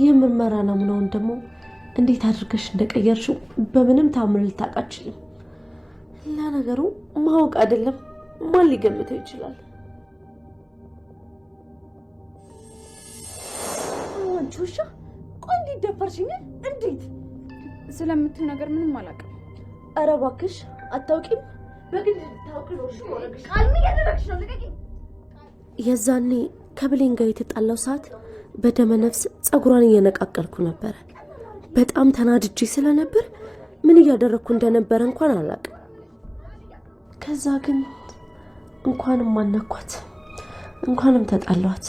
የምርመራ ናሙናውን ደግሞ እንዴት አድርገሽ እንደቀየርሽው በምንም ታምር ልታውቃችልም። ለነገሩ ማወቅ አይደለም ማን ሊገምተው ይችላል? አንቺ ውሻ፣ ቆይ እንዴት ደፈርሽኝ? እንዴት? ስለምትል ነገር ምንም አላውቅም። ኧረ እባክሽ አታውቂም? በግድ ታውቂ ነው። እሺ ወረግሽ ቃል ምን ያደረግሽ ነው? ልቀቂ። የዛኔ ከብሌን ጋር የተጣላው ሰዓት በደመ ነፍስ ጸጉሯን እየነቃቀልኩ ነበረ። በጣም ተናድጄ ስለነበር ምን እያደረግኩ እንደነበረ እንኳን አላውቅም። ከዛ ግን እንኳንም ማነኳት እንኳንም ተጣሏት።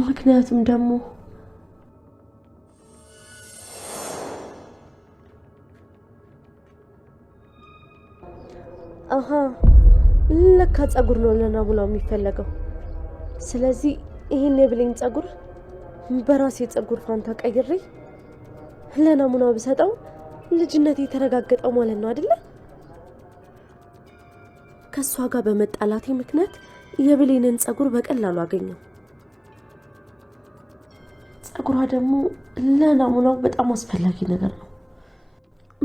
ምክንያቱም ደግሞ ለካ ጸጉር ነው ለናሙናው የሚፈለገው። ስለዚህ ይሄን የብሌን ጸጉር በራሴ ጸጉር ፋንታ ቀይሬ ለናሙናው ብሰጠው ልጅነቴ የተረጋገጠው ማለት ነው አይደለ? ከሷ ጋር በመጣላቴ ምክንያት የብሌንን ጸጉር በቀላሉ አገኘው። ጸጉሯ ደግሞ ለናሙናው በጣም አስፈላጊ ነገር ነው።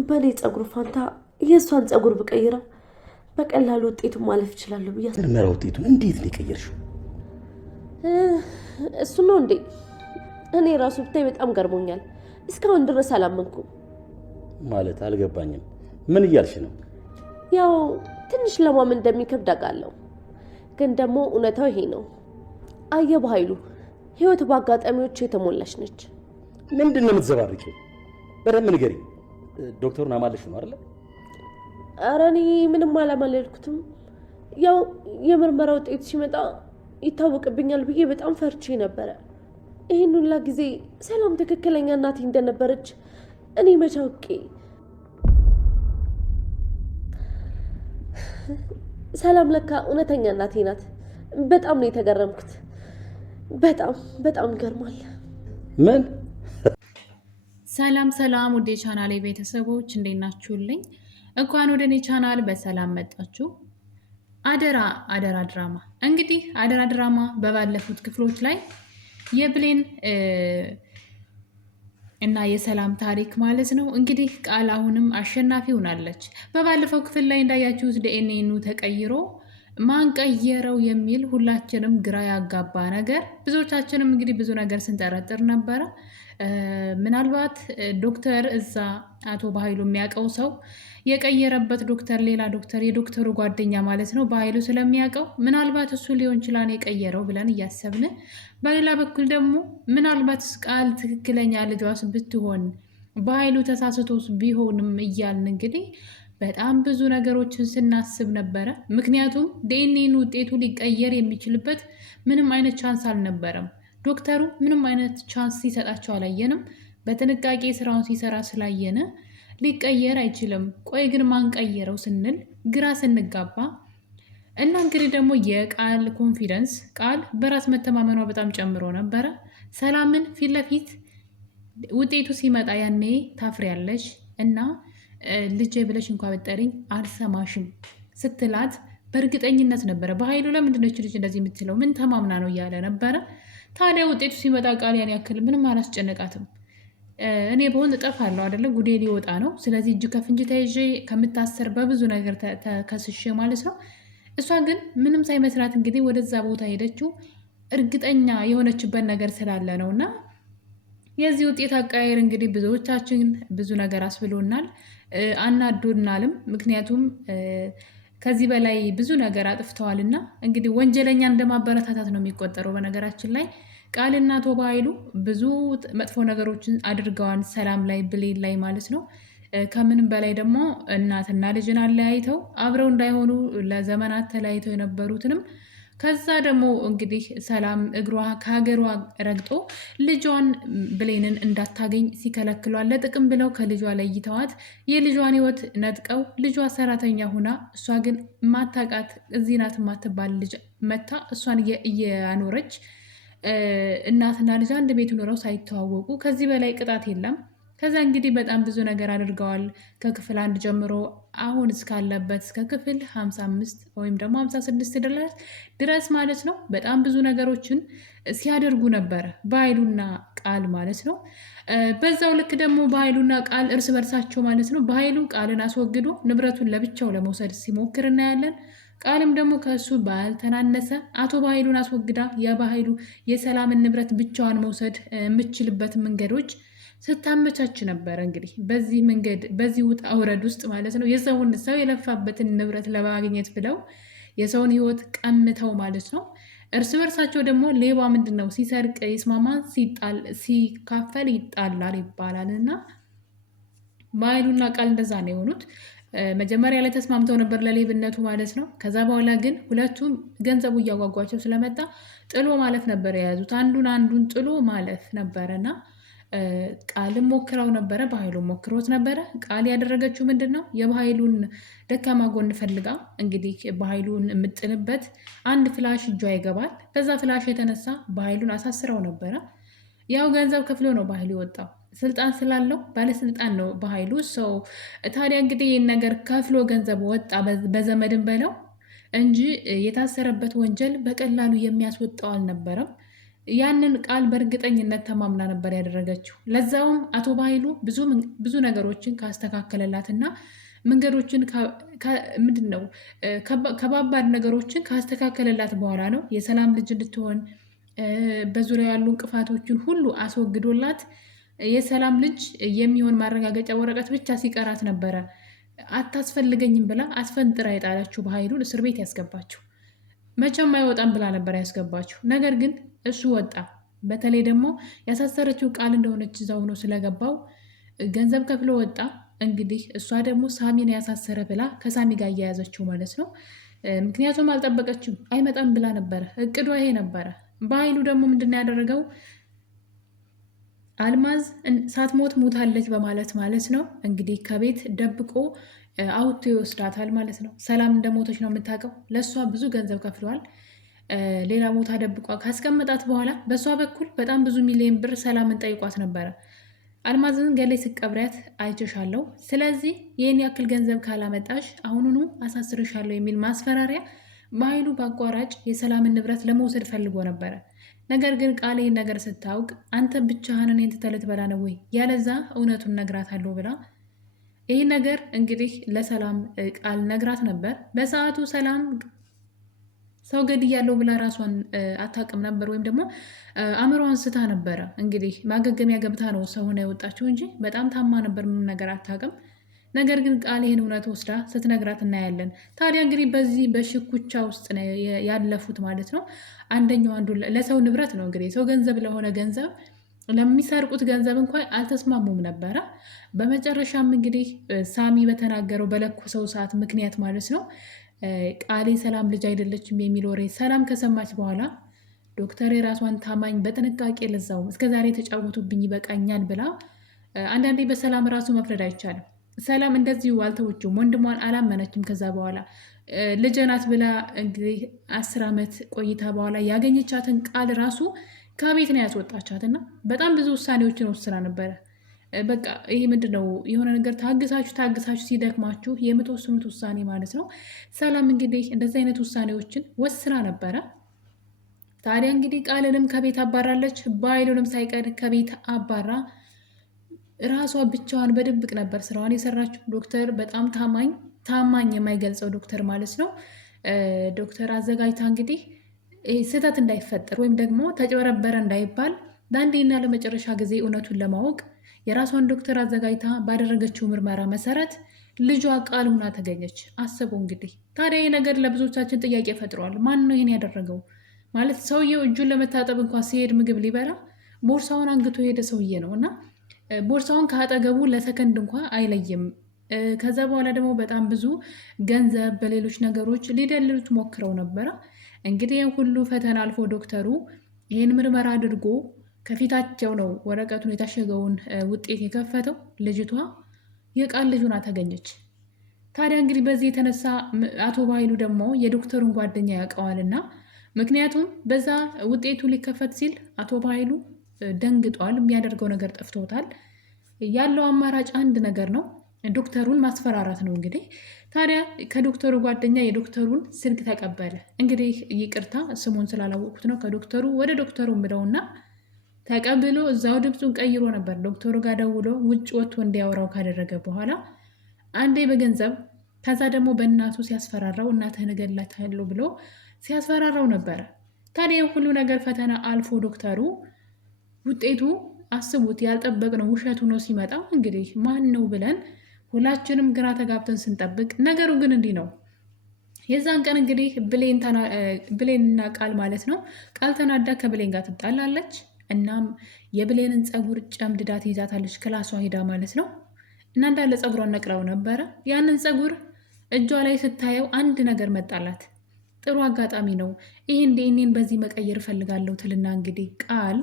በኔ ጸጉር ፋንታ የሷን ጸጉር ብቀይረው በቀላሉ ውጤቱን ማለፍ ይችላል ብዬ ምርመራ ውጤቱን እንዴት ነው የቀየርሽው? እሱ ነው እንዴ? እኔ ራሱ ብታይ በጣም ገርሞኛል። እስካሁን ድረስ አላመንኩም። ማለት አልገባኝም። ምን እያልሽ ነው? ያው ትንሽ ለማመን እንደሚከብድ አውቃለሁ፣ ግን ደግሞ እውነታው ይሄ ነው። አየህ በኃይሉ፣ ህይወት በአጋጣሚዎች የተሞላች ነች። ምንድን ነው የምትዘባርቂው? በደንብ ንገሪኝ። ዶክተሩን አማለሽ ነው አይደል? ኧረ እኔ ምንም አላማለልኩትም። ያው የምርመራ ውጤቱ ሲመጣ ይታወቅብኛል ብዬ በጣም ፈርቼ ነበረ። ይህን ሁላ ጊዜ ሰላም ትክክለኛ እናቴ እንደነበረች እኔ መቼ አውቄ። ሰላም ለካ እውነተኛ እናቴ ናት። በጣም ነው የተገረምኩት። በጣም ገርሟል። ምን? ሰላም ሰላም፣ ወደ ቻናሌ ቤተሰቦች እንዴት ናችሁልኝ? እንኳን ወደ እኔ ቻናል በሰላም መጣችሁ። አደራ ድራማ እንግዲህ አደራ ድራማ በባለፉት ክፍሎች ላይ የብሌን እና የሰላም ታሪክ ማለት ነው። እንግዲህ ቃል አሁንም አሸናፊ ሆናለች። በባለፈው ክፍል ላይ እንዳያችሁት ዲኤንኤኑ ተቀይሮ ማን ቀየረው የሚል ሁላችንም ግራ ያጋባ ነገር፣ ብዙዎቻችንም እንግዲህ ብዙ ነገር ስንጠረጥር ነበረ። ምናልባት ዶክተር እዛ አቶ በኃይሉ የሚያውቀው ሰው የቀየረበት ዶክተር ሌላ ዶክተር የዶክተሩ ጓደኛ ማለት ነው በኃይሉ ስለሚያውቀው ምናልባት እሱ ሊሆን ይችላል የቀየረው ብለን እያሰብን፣ በሌላ በኩል ደግሞ ምናልባት ቃል ትክክለኛ ልጇስ ብትሆን በኃይሉ ተሳስቶስ ቢሆንም እያልን እንግዲህ በጣም ብዙ ነገሮችን ስናስብ ነበረ። ምክንያቱም ዲኤንኤን ውጤቱ ሊቀየር የሚችልበት ምንም አይነት ቻንስ አልነበረም። ዶክተሩ ምንም አይነት ቻንስ ሲሰጣቸው አላየንም። በጥንቃቄ ስራውን ሲሰራ ስላየን ሊቀየር አይችልም። ቆይ ግን ማን ቀየረው ስንል ግራ ስንጋባ እና እንግዲህ ደግሞ የቃል ኮንፊደንስ ቃል በራስ መተማመኗ በጣም ጨምሮ ነበረ። ሰላምን ፊት ለፊት ውጤቱ ሲመጣ ያኔ ታፍሪያለሽ እና ልጄ ብለሽ እንኳ ብትጠሪኝ አልሰማሽም ስትላት በእርግጠኝነት ነበረ። በኃይሉ ለምንድነች ልጅ እንደዚህ የምትለው ምን ተማምና ነው እያለ ነበረ። ታዲያ ውጤቱ ሲመጣ ቃል ያን ያክል ምንም አላስጨነቃትም። እኔ በሆን እጠፋለሁ አይደለም ጉዴ ሊወጣ ነው። ስለዚህ እጅ ከፍንጅ ተይዤ ከምታሰር በብዙ ነገር ተከስሼ ማለት ነው። እሷ ግን ምንም ሳይመስላት እንግዲህ ወደዛ ቦታ ሄደችው እርግጠኛ የሆነችበት ነገር ስላለ ነው። እና የዚህ ውጤት አቀያየር እንግዲህ ብዙዎቻችን ብዙ ነገር አስብሎናል፣ አናዶናልም። ምክንያቱም ከዚህ በላይ ብዙ ነገር አጥፍተዋል እና እንግዲህ ወንጀለኛ እንደማበረታታት ነው የሚቆጠረው። በነገራችን ላይ ቃልና አቶ በኃይሉ ብዙ መጥፎ ነገሮችን አድርገዋል፣ ሰላም ላይ ብሌን ላይ ማለት ነው። ከምንም በላይ ደግሞ እናትና ልጅን አለያይተው አብረው እንዳይሆኑ ለዘመናት ተለያይተው የነበሩትንም ከዛ ደግሞ እንግዲህ ሰላም እግሯ ከሀገሯ ረግጦ ልጇን ብሌንን እንዳታገኝ ሲከለክሏል። ለጥቅም ብለው ከልጇ ለይተዋት የልጇን ሕይወት ነጥቀው ልጇ ሰራተኛ ሁና እሷ ግን ማታቃት እዚህ ናት ማትባል ልጅ መታ እሷን እያኖረች እናትና ልጅ አንድ ቤት ኖረው ሳይተዋወቁ ከዚህ በላይ ቅጣት የለም። ከዛ እንግዲህ በጣም ብዙ ነገር አድርገዋል። ከክፍል 1 ጀምሮ አሁን እስካለበት እስከ ክፍል 55 ወይም ደግሞ 56 ድረስ ማለት ነው በጣም ብዙ ነገሮችን ሲያደርጉ ነበረ በኃይሉና ቃል ማለት ነው። በዛው ልክ ደግሞ በኃይሉና ቃል እርስ በርሳቸው ማለት ነው በኃይሉ ቃልን አስወግዶ ንብረቱን ለብቻው ለመውሰድ ሲሞክር እናያለን። ቃልም ደግሞ ከእሱ ባልተናነሰ አቶ በኃይሉን አስወግዳ የበኃይሉ የሰላምን ንብረት ብቻዋን መውሰድ የምችልበት መንገዶች ስታመቻች ነበረ። እንግዲህ በዚህ መንገድ በዚህ ውጣ ውረድ ውስጥ ማለት ነው የሰውን ሰው የለፋበትን ንብረት ለማግኘት ብለው የሰውን ሕይወት ቀምተው ማለት ነው። እርስ በርሳቸው ደግሞ ሌባ ምንድን ነው ሲሰርቅ ይስማማል፣ ሲካፈል ይጣላል ይባላል እና በኃይሉና ቃል እንደዛ ነው የሆኑት። መጀመሪያ ላይ ተስማምተው ነበር ለሌብነቱ ማለት ነው። ከዛ በኋላ ግን ሁለቱም ገንዘቡ እያጓጓቸው ስለመጣ ጥሎ ማለፍ ነበር የያዙት። አንዱን ጥሎ ማለፍ ነበረና ቃልም ሞክረው ነበረ፣ በኃይሉን ሞክሮት ነበረ። ቃል ያደረገችው ምንድን ነው የበኃይሉን ደካማ ጎን ፈልጋ እንግዲህ በኃይሉን የምጥልበት አንድ ፍላሽ እጇ ይገባል። በዛ ፍላሽ የተነሳ በኃይሉን አሳስረው ነበረ። ያው ገንዘብ ከፍሎ ነው በኃይሉ የወጣው፣ ስልጣን ስላለው ባለስልጣን ነው በኃይሉ ሰው። ታዲያ እንግዲህ ይህን ነገር ከፍሎ ገንዘብ ወጣ በዘመድን በለው እንጂ የታሰረበት ወንጀል በቀላሉ የሚያስወጣው አልነበረም። ያንን ቃል በእርግጠኝነት ተማምና ነበር ያደረገችው። ለዛውም አቶ በኃይሉ ብዙ ነገሮችን ካስተካከለላትና መንገዶችን ምንድን ነው ከባባድ ነገሮችን ካስተካከለላት በኋላ ነው የሰላም ልጅ እንድትሆን በዙሪያ ያሉ እንቅፋቶችን ሁሉ አስወግዶላት የሰላም ልጅ የሚሆን ማረጋገጫ ወረቀት ብቻ ሲቀራት ነበረ አታስፈልገኝም ብላ አስፈንጥራ የጣለችው በኃይሉን እስር ቤት ያስገባችው። መቼም አይወጣም ብላ ነበር ያስገባችው። ነገር ግን እሱ ወጣ። በተለይ ደግሞ ያሳሰረችው ቃል እንደሆነች እዛ ሆኖ ስለገባው ገንዘብ ከፍሎ ወጣ። እንግዲህ እሷ ደግሞ ሳሚን ያሳሰረ ብላ ከሳሚ ጋር እያያዘችው ማለት ነው። ምክንያቱም አልጠበቀችም፣ አይመጣም ብላ ነበረ። እቅዷ ይሄ ነበረ። በኃይሉ ደግሞ ምንድን ያደረገው አልማዝ ሳትሞት ሞታለች በማለት ማለት ነው እንግዲህ ከቤት ደብቆ አውጥቶ ይወስዳታል ማለት ነው። ሰላም እንደሞተች ነው የምታውቀው። ለእሷ ብዙ ገንዘብ ከፍለዋል። ሌላ ቦታ ደብቋ ካስቀመጣት በኋላ በእሷ በኩል በጣም ብዙ ሚሊዮን ብር ሰላምን ጠይቋት ነበረ። አልማዝን ገላይ ስቀብሪያት አይችሻለሁ፣ ስለዚህ ይህን ያክል ገንዘብ ካላመጣሽ አሁኑኑ አሳስርሻለሁ የሚል ማስፈራሪያ በኃይሉ በአቋራጭ የሰላምን ንብረት ለመውሰድ ፈልጎ ነበረ። ነገር ግን ቃል ይህን ነገር ስታውቅ አንተ ብቻህን እኔን ትተህ ልትበላ ነው ወይ? ያለዛ እውነቱን ነግራታለሁ ብላ ይህ ነገር እንግዲህ ለሰላም ቃል ነግራት ነበር። በሰዓቱ ሰላም ሰው ገድያለሁ ብላ ራሷን አታውቅም ነበር፣ ወይም ደግሞ አእምሮዋን ስታ ነበረ። እንግዲህ ማገገሚያ ገብታ ነው ሰው ሆና የወጣችው እንጂ በጣም ታማ ነበር፣ ምንም ነገር አታውቅም። ነገር ግን ቃል ይህን እውነት ወስዳ ስትነግራት እናያለን። ታዲያ እንግዲህ በዚህ በሽኩቻ ውስጥ ነው ያለፉት ማለት ነው። አንደኛው አንዱ ለሰው ንብረት ነው እንግዲህ ሰው ገንዘብ ለሆነ ገንዘብ ለሚሰርቁት ገንዘብ እንኳን አልተስማሙም ነበረ። በመጨረሻም እንግዲህ ሳሚ በተናገረው በለኮሰው ሰዓት ምክንያት ማለት ነው ቃሌ ሰላም ልጅ አይደለችም የሚል ወሬ ሰላም ከሰማች በኋላ ዶክተር የራሷን ታማኝ በጥንቃቄ ለዛውም እስከዛሬ የተጫወቱብኝ ይበቃኛል ብላ አንዳንዴ በሰላም ራሱ መፍረድ አይቻልም። ሰላም እንደዚሁ አልተወችም፣ ወንድሟን አላመነችም። ከዛ በኋላ ልጄ ናት ብላ እንግዲህ 10 ዓመት ቆይታ በኋላ ያገኘቻትን ቃል ራሱ ከቤት ነው ያስወጣቻት እና በጣም ብዙ ውሳኔዎችን ወስና ነበረ። በቃ ይሄ ምንድን ነው የሆነ ነገር ታግሳችሁ ሲደክማችሁ የምትወስኑት ውሳኔ ማለት ነው። ሰላም እንግዲህ እንደዚህ አይነት ውሳኔዎችን ወስና ነበረ። ታዲያ እንግዲህ ቃልንም ከቤት አባራለች፣ በኃይሉንም ሳይቀር ከቤት አባራ ራሷ ብቻዋን በድብቅ ነበር ስራዋን የሰራችው። ዶክተር በጣም ታማኝ የማይገልጸው ዶክተር ማለት ነው። ዶክተር አዘጋጅታ እንግዲህ ስህተት እንዳይፈጠር ወይም ደግሞ ተጭበረበረ እንዳይባል ለአንዴና ለመጨረሻ ጊዜ እውነቱን ለማወቅ የራሷን ዶክተር አዘጋጅታ ባደረገችው ምርመራ መሰረት ልጇ ቃል ሆና ተገኘች። አስቡ እንግዲህ። ታዲያ ይህ ነገር ለብዙዎቻችን ጥያቄ ፈጥሯል። ማን ነው ይህን ያደረገው? ማለት ሰውየው እጁን ለመታጠብ እንኳን ሲሄድ ምግብ ሊበላ ቦርሳውን አንግቶ የሄደ ሰውዬ ነው እና ቦርሳውን ከአጠገቡ ለሰከንድ እንኳ አይለይም። ከዛ በኋላ ደግሞ በጣም ብዙ ገንዘብ በሌሎች ነገሮች ሊደልሉት ሞክረው ነበረ። እንግዲህ ሁሉ ፈተና አልፎ ዶክተሩ ይህን ምርመራ አድርጎ ከፊታቸው ነው ወረቀቱን የታሸገውን ውጤት የከፈተው። ልጅቷ የቃል ልጁን ተገኘች። ታዲያ እንግዲህ በዚህ የተነሳ አቶ በኃይሉ ደግሞ የዶክተሩን ጓደኛ ያውቀዋልና ምክንያቱም በዛ ውጤቱ ሊከፈት ሲል አቶ በኃይሉ ደንግጧል። የሚያደርገው ነገር ጠፍቶታል። ያለው አማራጭ አንድ ነገር ነው፣ ዶክተሩን ማስፈራራት ነው። እንግዲህ ታዲያ ከዶክተሩ ጓደኛ የዶክተሩን ስልክ ተቀበለ። እንግዲህ ይቅርታ ስሙን ስላላወቁት ነው ከዶክተሩ ወደ ዶክተሩ ብለውና ተቀብሎ እዛው ድምፁን ቀይሮ ነበር ዶክተሩ ጋር ደውሎ ውጭ ወጥቶ እንዲያወራው ካደረገ በኋላ አንዴ በገንዘብ ከዛ ደግሞ በእናቱ ሲያስፈራራው እናትህን እገላታለሁ ብሎ ሲያስፈራራው ነበረ። ታዲያ ሁሉ ነገር ፈተና አልፎ ዶክተሩ ውጤቱ አስቡት ያልጠበቅነው ውሸቱ ነው ሲመጣ እንግዲህ ማን ነው ብለን ሁላችንም ግራ ተጋብተን ስንጠብቅ ነገሩ ግን እንዲህ ነው። የዛን ቀን እንግዲህ ብሌንና ቃል ማለት ነው ቃል ተናዳ ከብሌን ጋር ትጣላለች። እናም የብሌንን ፀጉር ጨምድዳ ትይዛታለች ክላሷ ሄዳ ማለት ነው። እና እንዳለ ፀጉሯን ነቅለው ነበረ። ያንን ፀጉር እጇ ላይ ስታየው አንድ ነገር መጣላት። ጥሩ አጋጣሚ ነው ይሄ እኔን በዚህ መቀየር እፈልጋለሁ ትልና እንግዲህ ቃል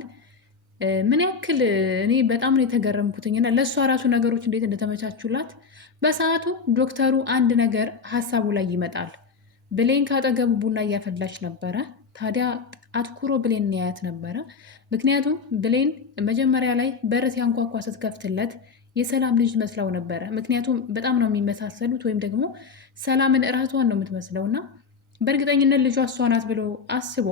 ምን ያክል እኔ በጣም ነው የተገረምኩትኝና ለእሷ ራሱ ነገሮች እንዴት እንደተመቻቹላት በሰዓቱ ዶክተሩ አንድ ነገር ሀሳቡ ላይ ይመጣል። ብሌን ካጠገቡ ቡና እያፈላች ነበረ። ታዲያ አትኩሮ ብሌን ያያት ነበረ። ምክንያቱም ብሌን መጀመሪያ ላይ በር ሲያንኳኳ ስትከፍትለት የሰላም ልጅ መስላው ነበረ። ምክንያቱም በጣም ነው የሚመሳሰሉት፣ ወይም ደግሞ ሰላምን እራሷን ነው የምትመስለውና በእርግጠኝነት ልጇ እሷ ናት ብሎ አስቦ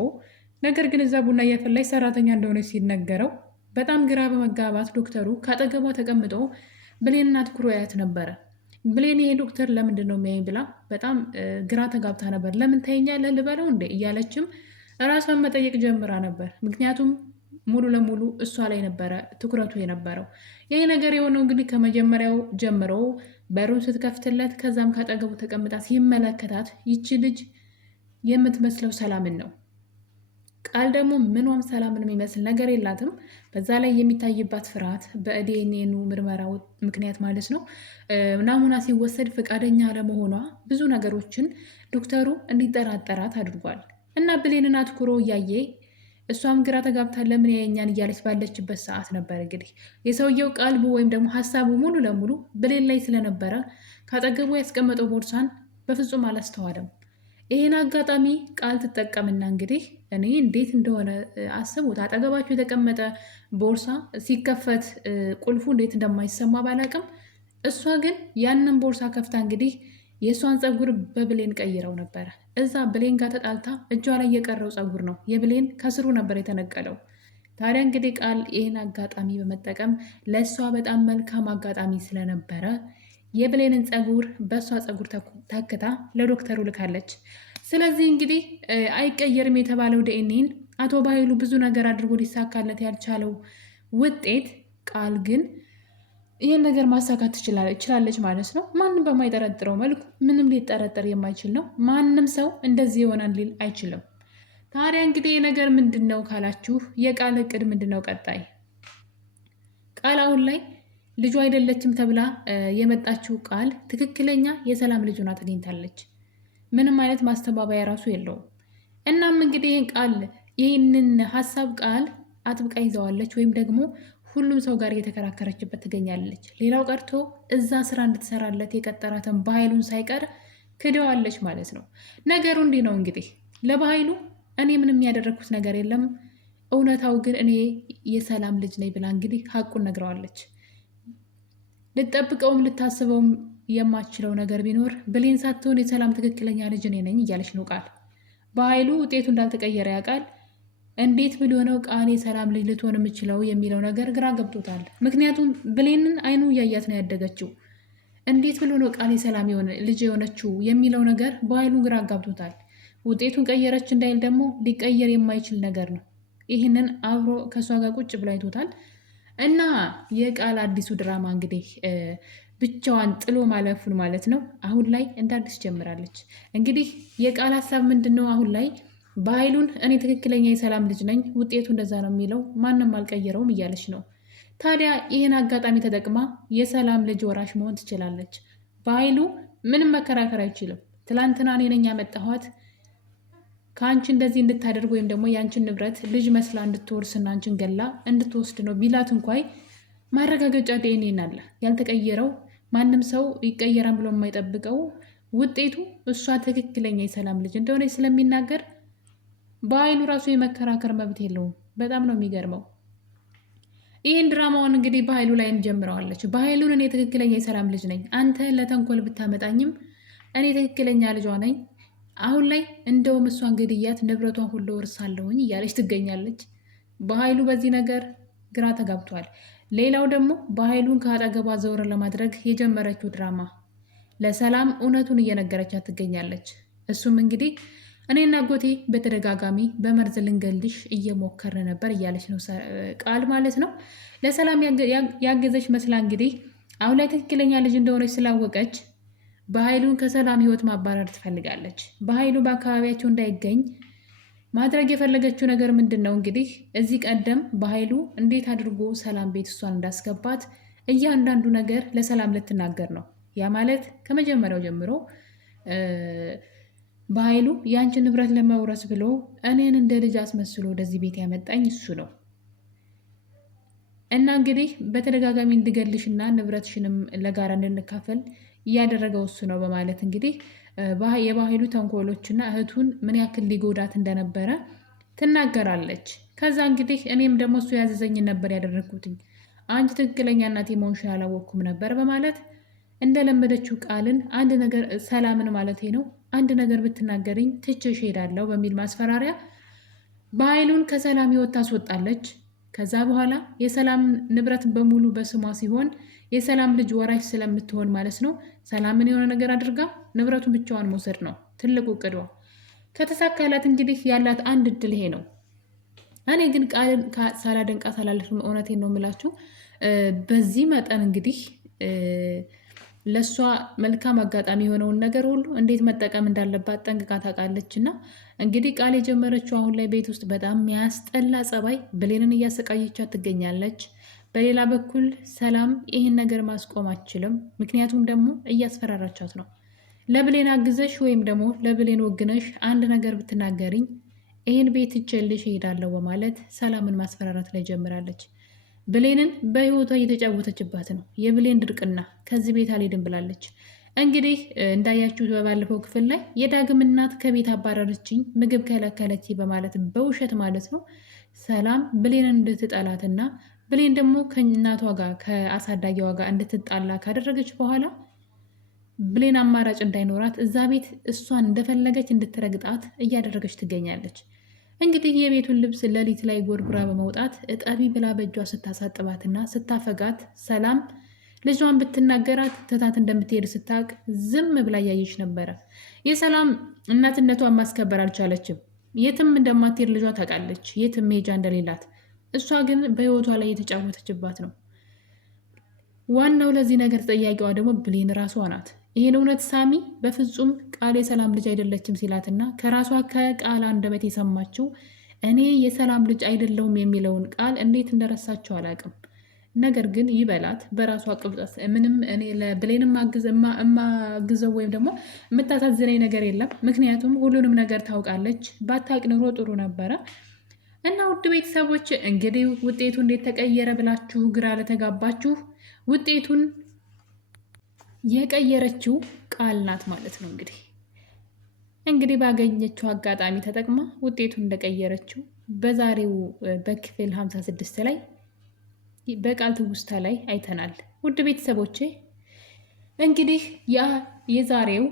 ነገር ግን እዛ ቡና እያፈላች ሰራተኛ እንደሆነች ሲነገረው በጣም ግራ በመጋባት ዶክተሩ ከአጠገቧ ተቀምጦ ብሌንን አትኩሮ ያያት ነበረ። ብሌን ይሄ ዶክተር ለምንድን ነው የሚያኝ ብላ በጣም ግራ ተጋብታ ነበር። ለምን ታየኛለህ ልበለው እንዴ እያለችም ራሷን መጠየቅ ጀምራ ነበር። ምክንያቱም ሙሉ ለሙሉ እሷ ላይ ነበረ ትኩረቱ የነበረው። ይሄ ነገር የሆነው እንግዲህ ከመጀመሪያው ጀምሮ በሩን ስትከፍትለት ከዛም ካጠገቡ ተቀምጣ ሲመለከታት ይቺ ልጅ የምትመስለው ሰላምን ነው። ቃል ደግሞ ምኗም ሰላምን የሚመስል ነገር የላትም። በዛ ላይ የሚታይባት ፍርሃት በዲኤንኤ ምርመራ ምክንያት ማለት ነው ናሙና ሲወሰድ ፈቃደኛ አለመሆኗ ብዙ ነገሮችን ዶክተሩ እንዲጠራጠራት አድርጓል። እና ብሌንን አትኩሮ እያየ እሷም ግራ ተጋብታ ለምን ያየኛን እያለች ባለችበት ሰዓት ነበር እንግዲህ የሰውየው ቀልቡ ወይም ደግሞ ሀሳቡ ሙሉ ለሙሉ ብሌን ላይ ስለነበረ ካጠገቡ ያስቀመጠው ቦርሳን በፍጹም አላስተዋለም። ይህን አጋጣሚ ቃል ትጠቀምና እንግዲህ እኔ እንዴት እንደሆነ አስቡት። አጠገባቸው የተቀመጠ ቦርሳ ሲከፈት ቁልፉ እንዴት እንደማይሰማ ባላቅም፣ እሷ ግን ያንን ቦርሳ ከፍታ እንግዲህ የእሷን ፀጉር በብሌን ቀይረው ነበረ። እዛ ብሌን ጋር ተጣልታ እጇ ላይ የቀረው ፀጉር ነው የብሌን ከስሩ ነበር የተነቀለው። ታዲያ እንግዲህ ቃል ይህን አጋጣሚ በመጠቀም ለእሷ በጣም መልካም አጋጣሚ ስለነበረ የብሌንን ፀጉር በእሷ ፀጉር ተክታ ለዶክተሩ ልካለች። ስለዚህ እንግዲህ አይቀየርም የተባለው ዲኤንኤን አቶ ባይሉ ብዙ ነገር አድርጎ ሊሳካለት ያልቻለው ውጤት ቃል ግን ይህን ነገር ማሳካት ትችላለች ማለት ነው። ማንም በማይጠረጥረው መልኩ ምንም ሊጠረጠር የማይችል ነው። ማንም ሰው እንደዚህ ይሆናል ሊል አይችልም። ታዲያ እንግዲህ ነገር ምንድን ነው ካላችሁ የቃል እቅድ ምንድን ነው? ቀጣይ ቃል አሁን ላይ ልጁ አይደለችም ተብላ የመጣችው ቃል ትክክለኛ የሰላም ልጅ ሆና ተገኝታለች። ምንም አይነት ማስተባበያ ራሱ የለውም። እናም እንግዲህ ይህንን ሀሳብ ቃል አጥብቃ ይዘዋለች፣ ወይም ደግሞ ሁሉም ሰው ጋር እየተከራከረችበት ትገኛለች። ሌላው ቀርቶ እዛ ስራ እንድትሰራለት የቀጠራትን በኃይሉን ሳይቀር ክደዋለች ማለት ነው። ነገሩ እንዲህ ነው እንግዲህ ለበኃይሉ እኔ ምንም ያደረግኩት ነገር የለም፣ እውነታው ግን እኔ የሰላም ልጅ ነኝ ብላ እንግዲህ ሀቁን ነግረዋለች። ልጠብቀውም ልታስበውም የማችለው ነገር ቢኖር ብሌን ሳትሆን የሰላም ትክክለኛ ልጅ እኔ ነኝ እያለች ነው ቃል። በኃይሉ ውጤቱ እንዳልተቀየረ ያውቃል። እንዴት ብሎ ነው ቃል የሰላም ልጅ ልትሆን የምችለው የሚለው ነገር ግራ ገብቶታል። ምክንያቱም ብሌንን አይኑ እያያት ነው ያደገችው። እንዴት ብሎ ነው ቃል የሰላም ልጅ የሆነችው የሚለው ነገር በኃይሉ ግራ ጋብቶታል። ውጤቱን ቀየረች እንዳይል ደግሞ ሊቀየር የማይችል ነገር ነው። ይህንን አብሮ ከእሷ ጋር ቁጭ ብሎ አይቶታል። እና የቃል አዲሱ ድራማ እንግዲህ ብቻዋን ጥሎ ማለፉን ማለት ነው አሁን ላይ እንደ አዲስ ጀምራለች። እንግዲህ የቃል ሀሳብ ምንድን ነው? አሁን ላይ በኃይሉን እኔ ትክክለኛ የሰላም ልጅ ነኝ፣ ውጤቱ እንደዛ ነው የሚለው ማንም አልቀየረውም እያለች ነው። ታዲያ ይህን አጋጣሚ ተጠቅማ የሰላም ልጅ ወራሽ መሆን ትችላለች። በኃይሉ ምንም መከራከር አይችልም። ትላንትና እኔ ነኝ ያመጣኋት ከአንቺ እንደዚህ እንድታደርግ ወይም ደግሞ የአንቺን ንብረት ልጅ መስላ እንድትወርስና አንቺን ገላ እንድትወስድ ነው ቢላት እንኳይ ማረጋገጫ ዲኤንኤ አለ። ያልተቀየረው ማንም ሰው ይቀየራል ብሎ የማይጠብቀው ውጤቱ እሷ ትክክለኛ የሰላም ልጅ እንደሆነ ስለሚናገር በኃይሉ ራሱ የመከራከር መብት የለውም። በጣም ነው የሚገርመው። ይህን ድራማውን እንግዲህ በኃይሉ ላይም ጀምረዋለች። በኃይሉን እኔ ትክክለኛ የሰላም ልጅ ነኝ፣ አንተ ለተንኮል ብታመጣኝም እኔ ትክክለኛ ልጇ ነኝ። አሁን ላይ እንደውም እሷን ገድያት ንብረቷን ሁሉ ወርሳለሁኝ እያለች ትገኛለች። በኃይሉ በዚህ ነገር ግራ ተጋብቷል። ሌላው ደግሞ በኃይሉን ከአጠገቧ ዘውር ለማድረግ የጀመረችው ድራማ ለሰላም እውነቱን እየነገረቻት ትገኛለች። እሱም እንግዲህ እኔና ጎቴ በተደጋጋሚ በመርዝ ልንገልሽ እየሞከርን ነበር እያለች ነው ቃል ማለት ነው። ለሰላም ያገዘች መስላ እንግዲህ አሁን ላይ ትክክለኛ ልጅ እንደሆነች ስላወቀች በኃይሉን ከሰላም ህይወት ማባረር ትፈልጋለች። በኃይሉ በአካባቢያቸው እንዳይገኝ ማድረግ የፈለገችው ነገር ምንድን ነው? እንግዲህ እዚህ ቀደም በኃይሉ እንዴት አድርጎ ሰላም ቤት እሷን እንዳስገባት እያንዳንዱ ነገር ለሰላም ልትናገር ነው። ያ ማለት ከመጀመሪያው ጀምሮ በኃይሉ የአንቺን ንብረት ለመውረስ ብሎ እኔን እንደ ልጅ አስመስሎ ወደዚህ ቤት ያመጣኝ እሱ ነው እና እንግዲህ በተደጋጋሚ እንድገልሽና ንብረትሽንም ለጋራ እንድንካፈል እያደረገው እሱ ነው በማለት እንግዲህ የበኃይሉ ተንኮሎችና እህቱን ምን ያክል ሊጎዳት እንደነበረ ትናገራለች። ከዛ እንግዲህ እኔም ደግሞ እሱ ያዘዘኝን ነበር ያደረግኩትኝ፣ አንቺ ትክክለኛ እናቴ መሆንሽን አላወቅኩም ነበር በማለት እንደለመደችው ቃልን አንድ ነገር ሰላምን ማለት ነው አንድ ነገር ብትናገርኝ ትቼሽ እሄዳለሁ በሚል ማስፈራሪያ በኃይሉን ከሰላም ህይወት ታስወጣለች። ከዛ በኋላ የሰላም ንብረት በሙሉ በስሟ ሲሆን የሰላም ልጅ ወራሽ ስለምትሆን ማለት ነው ሰላምን የሆነ ነገር አድርጋ ንብረቱን ብቻዋን መውሰድ ነው ትልቁ እቅዷ። ከተሳካላት እንግዲህ ያላት አንድ እድል ይሄ ነው። እኔ ግን ቃልን ሳላደንቃት አላልፍም። እውነቴን ነው የምላችሁ። በዚህ መጠን እንግዲህ ለእሷ መልካም አጋጣሚ የሆነውን ነገር ሁሉ እንዴት መጠቀም እንዳለባት ጠንቅቃ ታውቃለች። እና እንግዲህ ቃል የጀመረችው አሁን ላይ ቤት ውስጥ በጣም የሚያስጠላ ጸባይ ብሌንን እያሰቃየቻት ትገኛለች። በሌላ በኩል ሰላም ይህን ነገር ማስቆም አትችልም። ምክንያቱም ደግሞ እያስፈራራቻት ነው። ለብሌን አግዘሽ ወይም ደግሞ ለብሌን ወግነሽ አንድ ነገር ብትናገሪኝ ይህን ቤት እችልሽ እሄዳለሁ በማለት ሰላምን ማስፈራራት ላይ ጀምራለች። ብሌንን በህይወቷ እየተጫወተችባት ነው። የብሌን ድርቅና ከዚህ ቤት አልሄድም ብላለች። እንግዲህ እንዳያችሁት በባለፈው ክፍል ላይ የዳግም እናት ከቤት አባረረችኝ፣ ምግብ ከለከለች በማለት በውሸት ማለት ነው ሰላም ብሌንን እንድትጠላትና ብሌን ደግሞ ከእናቷ ጋር ከአሳዳጊዋ ጋር እንድትጣላ ካደረገች በኋላ ብሌን አማራጭ እንዳይኖራት እዛ ቤት እሷን እንደፈለገች እንድትረግጣት እያደረገች ትገኛለች። እንግዲህ የቤቱን ልብስ ሌሊት ላይ ጎርጉራ በመውጣት እጠቢ ብላ በእጇ ስታሳጥባትና ስታፈጋት ሰላም ልጇን ብትናገራት ትታት እንደምትሄድ ስታውቅ ዝም ብላ እያየች ነበረ። የሰላም እናትነቷን ማስከበር አልቻለችም። የትም እንደማትሄድ ልጇ ታውቃለች፣ የትም መሄጃ እንደሌላት። እሷ ግን በህይወቷ ላይ የተጫወተችባት ነው። ዋናው ለዚህ ነገር ተጠያቂዋ ደግሞ ብሌን ራሷ ናት። ይህን እውነት ሳሚ በፍጹም ቃል የሰላም ልጅ አይደለችም ሲላትና ከራሷ ከቃል አንደበት የሰማችው እኔ የሰላም ልጅ አይደለሁም የሚለውን ቃል እንዴት እንደረሳቸው አላውቅም። ነገር ግን ይበላት በራሷ ቅብጠት ምንም እኔ ለብሌን የማግዘው ወይም ደግሞ የምታሳዝነኝ ነገር የለም። ምክንያቱም ሁሉንም ነገር ታውቃለች። ባታውቅ ኑሮ ጥሩ ነበረ። እና ውድ ቤተሰቦች እንግዲህ ውጤቱ እንዴት ተቀየረ ብላችሁ ግራ ለተጋባችሁ ውጤቱን የቀየረችው ቃል ናት ማለት ነው። እንግዲህ ባገኘችው አጋጣሚ ተጠቅማ ውጤቱን እንደቀየረችው በዛሬው በክፍል 56 ላይ በቃል ትውስታ ላይ አይተናል። ውድ ቤተሰቦቼ እንግዲህ የዛሬው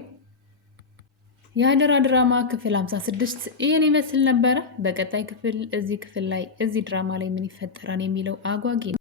የአደራ ድራማ ክፍል 56 ይህን ይመስል ነበረ። በቀጣይ ክፍል እዚህ ድራማ ላይ ምን ይፈጠራል የሚለው አጓጊ ነው።